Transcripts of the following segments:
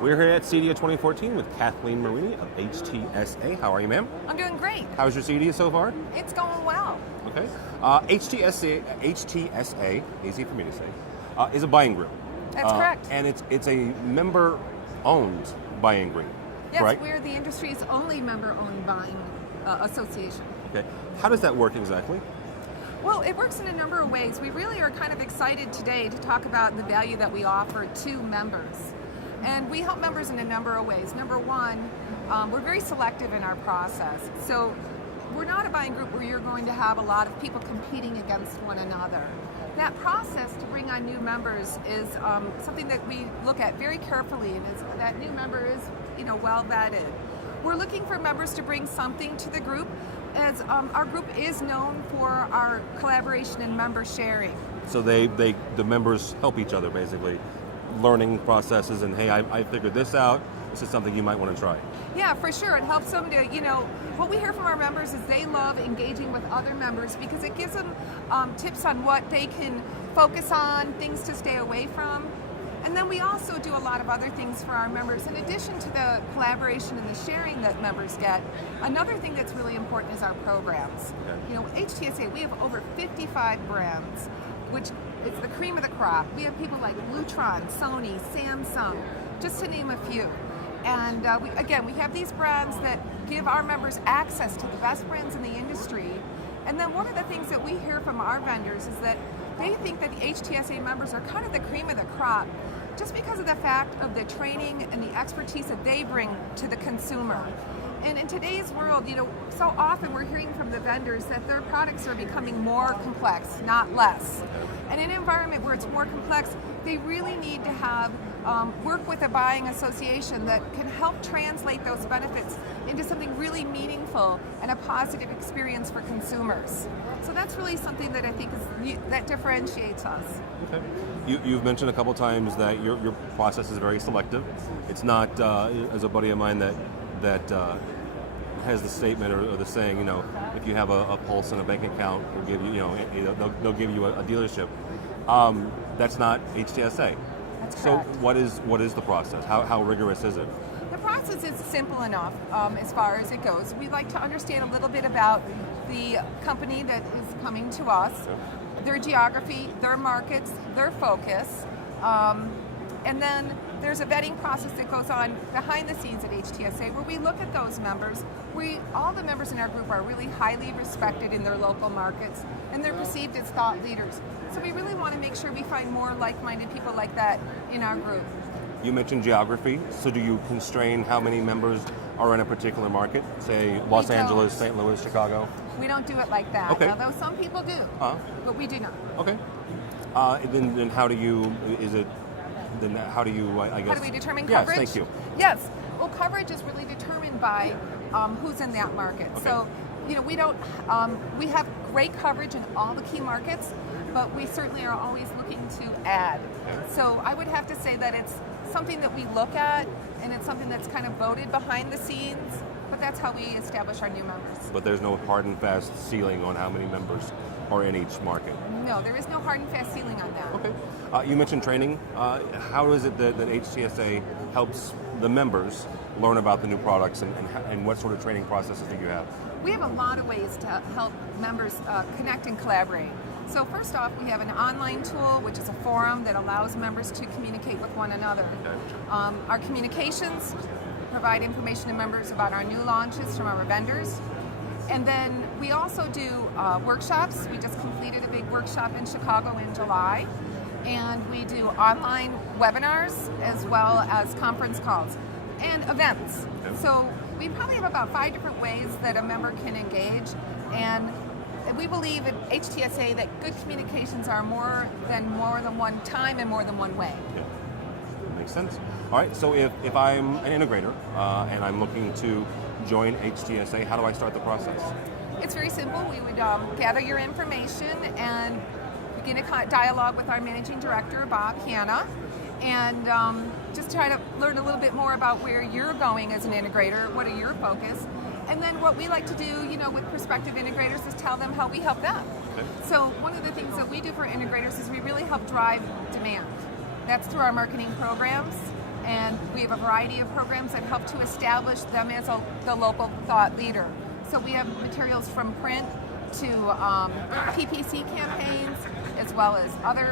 We're here at Cedia 2014 with Kathleen Marini of Htsa. How are you, ma'am? I'm doing great. How's your Cedia so far? It's going well. Okay. Htsa, easy for me to say, is a buying group. That's correct. And it's a member-owned buying group. Yes, correct? we're the industry's only member-owned buying association. Okay. How does that work exactly? Well, it works in a number of ways. We really are kind of excited today to talk about the value that we offer to members. And we help members in a number of ways. Number one, we're very selective in our process. So we're not a buying group where you're going to have a lot of people competing against one another. That process to bring on new members is something that we look at very carefully, and is that new member is, well vetted. We're looking for members to bring something to the group, as our group is known for our collaboration and member sharing. So the members help each other, basically, learning processes, and hey, I figured this out. This is something you might want to try. Yeah, for sure. It helps them to, what we hear from our members is they love engaging with other members because it gives them tips on what they can focus on, things to stay away from. And then we also do a lot of other things for our members. In addition to the collaboration and the sharing that members get, another thing that's really important is our programs. Okay. Htsa, we have over 55 brands, which is the cream of the crop. We have people like Lutron, Sony, Samsung, just to name a few. And we have these brands that give our members access to the best brands in the industry. And then one of the things that we hear from our vendors is that they think that the Htsa members are kind of the cream of the crop just because of the fact of the training and the expertise that they bring to the consumer. And in today's world, so often we're hearing from the vendors that their products are becoming more complex, not less. And in an environment where it's more complex, they really need to have work with a buying association that can help translate those benefits into something really meaningful and a positive experience for consumers. So that's really something that I think that differentiates us. Okay. You've mentioned a couple times that your process is very selective. It's not, as a buddy of mine that has the statement or the saying, if you have a pulse and a bank account, we'll give you, they'll give you a dealership. That's not Htsa. That's so correct. what is the process? How rigorous is it? The process is simple enough as far as it goes. We'd like to understand a little bit about the company that is coming to us, their geography, their markets, their focus, and then there's a vetting process that goes on behind the scenes at Htsa where we look at those members. All the members in our group are really highly respected in their local markets, and they're perceived as thought leaders. So we really want to make sure we find more like-minded people like that in our group. You mentioned geography, so do you constrain how many members are in a particular market? Say Los Angeles, St. Louis, Chicago? We don't do it like that, okay. Although some people do, but we do not. Okay. Then how do you, how do you, I guess... How do we determine coverage? Yes, thank you. Yes, well, coverage is really determined by who's in that market. Okay. So, we have great coverage in all the key markets, but we certainly are always looking to add. Okay. So I would have to say that it's something that we look at, and it's something that's kind of voted behind the scenes, but that's how we establish our new members. But there's no hard and fast ceiling on how many members are in each market? No, there is no hard and fast ceiling on that. Okay. You mentioned training. How is it that Htsa helps the members learn about the new products, and what sort of training processes do you have? We have a lot of ways to help members connect and collaborate. So first off, we have an online tool, which is a forum that allows members to communicate with one another. Our communications provide information to members about our new launches from our vendors. And then we also do workshops. We just completed a big workshop in Chicago in July. And we do online webinars as well as conference calls and events. So we probably have about 5 different ways that a member can engage. And we believe at Htsa that good communications are more than one time and more than one way. Yeah. Makes sense. All right, so if I'm an integrator and I'm looking to join Htsa, how do I start the process? It's very simple. We would gather your information and begin a dialogue with our managing director, Bob Hanna, and just try to learn a little bit more about where you're going as an integrator, what are your focus. And then what we like to do, with prospective integrators is tell them how we help them. Okay. So one of the things that we do for integrators is we really help drive demand. That's through our marketing programs and we have a variety of programs that help to establish them as the local thought leader. So we have materials from print to PPC campaigns, as well as other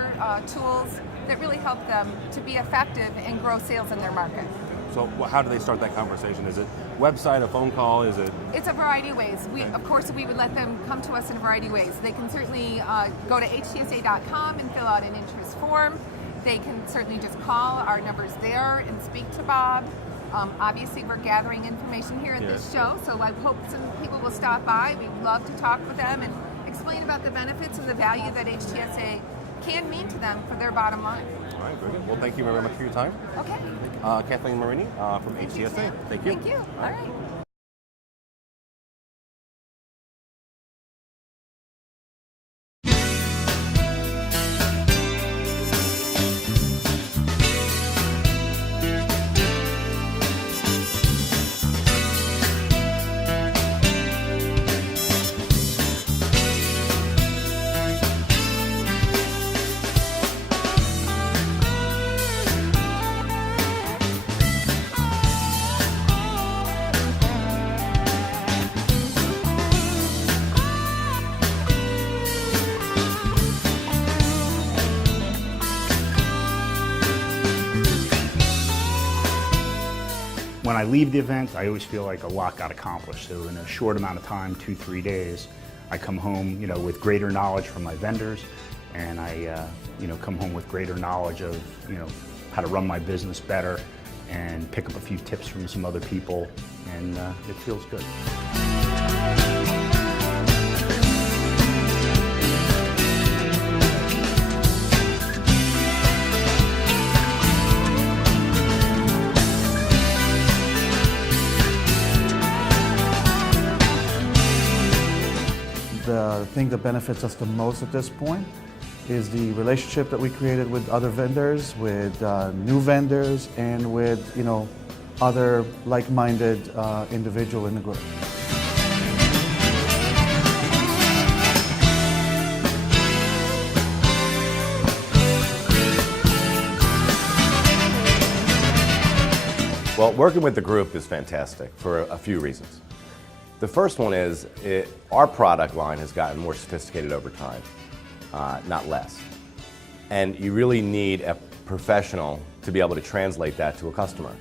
tools that really help them to be effective and grow sales in their market. So how do they start that conversation? Is it website, a phone call? Is it? It's a variety of ways. Of course, we would let them come to us in a variety of ways. They can certainly go to htsa.com and fill out an interest form. They can certainly just call. Our number's there and speak to Bob. Obviously, we're gathering information here at this show, so I hope some people will stop by. We'd love to talk with them and explain about the benefits and the value that Htsa can mean to them for their bottom line. All right, very good. Well, thank you very much for your time. Okay. Kathleen Marini from Htsa. Thank you. Thank you. All right. When I leave the event, I always feel like a lot got accomplished. So in a short amount of time, 2-3 days, I come home, with greater knowledge from my vendors, and I, come home with greater knowledge of, how to run my business better, and pick up a few tips from some other people, and it feels good. The thing that benefits us the most at this point is the relationship that we created with other vendors, with new vendors, and with other like-minded individuals in the group. Well, working with the group is fantastic for a few reasons. The first one is our product line has gotten more sophisticated over time, not less. And you really need a professional to be able to translate that to a customer.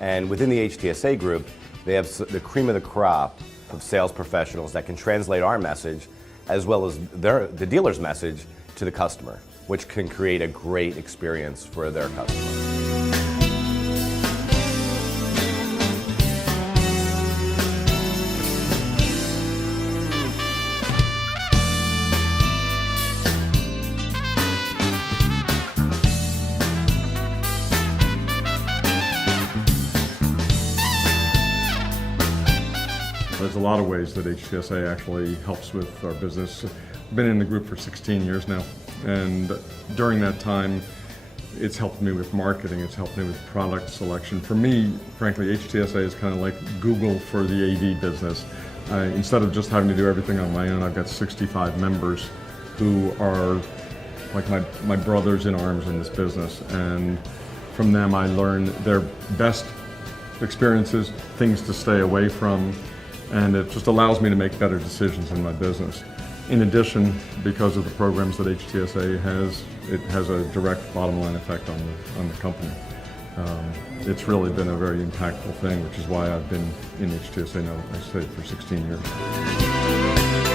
And within the Htsa group, they have the cream of the crop of sales professionals that can translate our message as well as the dealer's message to the customer, which can create a great experience for their customer. There's a lot of ways that Htsa actually helps with our business. I've been in the group for 16 years now, and during that time, it's helped me with marketing, it's helped me with product selection. For me, frankly, Htsa is kind of like Google for the AV business. Instead of just having to do everything on my own, I've got 65 members who are like my brothers in arms in this business, and from them I learn their best experiences, things to stay away from, and it just allows me to make better decisions in my business. In addition, because of the programs that Htsa has, it has a direct bottom line effect on the company. It's really been a very impactful thing, which is why I've been in Htsa now, I say, for 16 years.